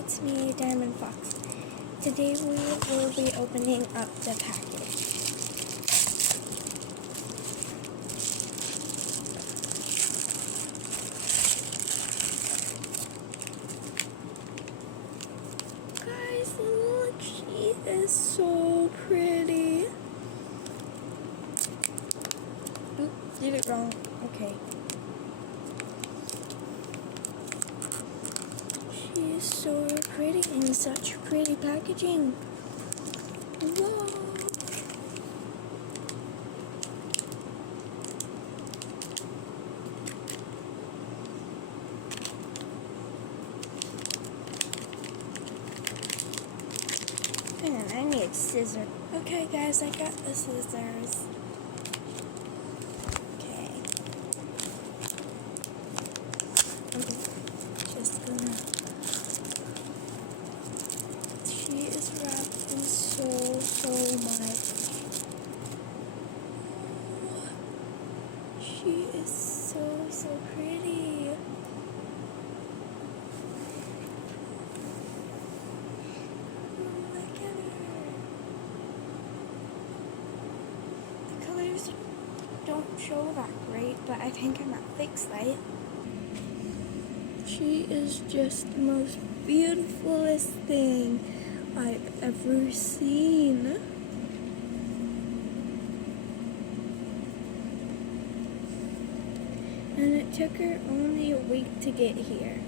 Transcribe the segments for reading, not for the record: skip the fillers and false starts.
it's me, Diamond Fox. Today we will be opening up the package. Guys, look, she is so pretty. Oops, did it wrong. Okay. She is so pretty and such pretty packaging. Whoa! Hang on, I need scissors. Okay guys, I got the scissors. Okay. I'm just gonna... She is wrapped in so much. She is so pretty. Look at her. The colors don't show that great, but I think I'm at fixed light. She is just the most beautifulest thing I've ever seen. And it took her only a week to get here.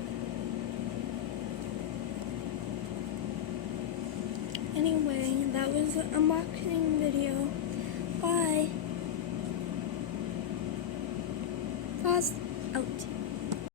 Anyway, that was the unboxing video. Bye. Pause. Out.